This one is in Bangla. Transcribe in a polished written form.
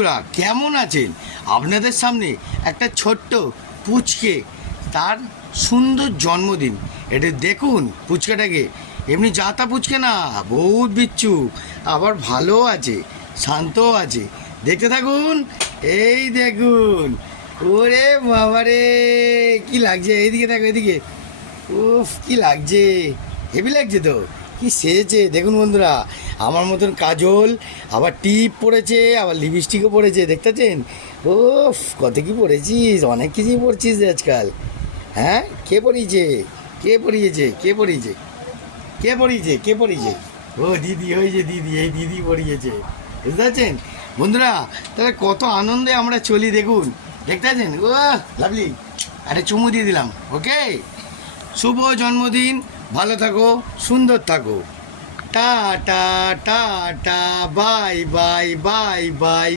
বন্ধুরা, কেমন আছেন? আপনাদের সামনে একটা ছোট্ট পুচকে, তার সুন্দর জন্মদিন। এটা দেখুন পুচকাটাকে, এমনি যাতা পুচকে না, বহুত বিচ্ছু, আবার ভালো আছে, শান্তও আছে। দেখতে থাকুন, এই দেখুন। ওরে বাবারে, কি লাগছে! এইদিকে দেখো, এদিকে। উফ, কি লাগছে! হেভি লাগছে তো। কি সেজেছে দেখুন বন্ধুরা, আমার মতন কাজল, আবার টিপ পড়েছে, আবার লিপস্টিকও পড়েছে, দেখতেছেন? উফ, কত কি পড়েছিস! অনেক কিছুই পড়ছিস আজকাল। হ্যাঁ, কে পড়িয়েছে? কে পড়িয়েছে? কে পড়িয়েছে? কে পড়িয়েছে? কে পড়িয়েছে? ও দিদি, ওই যে দিদি, এই দিদি পড়িয়েছে। বুঝতে পারছেন বন্ধুরা? তাহলে কত আনন্দে আমরা চলি দেখুন, দেখতে পাচ্ছেন? ও লাভলি, একটা চুমু দিয়ে দিলাম। ওকে, শুভ জন্মদিন, ভালো থাকো, সুন্দর থাকো। টা টা টা টা, বাই বাই বাই বাই।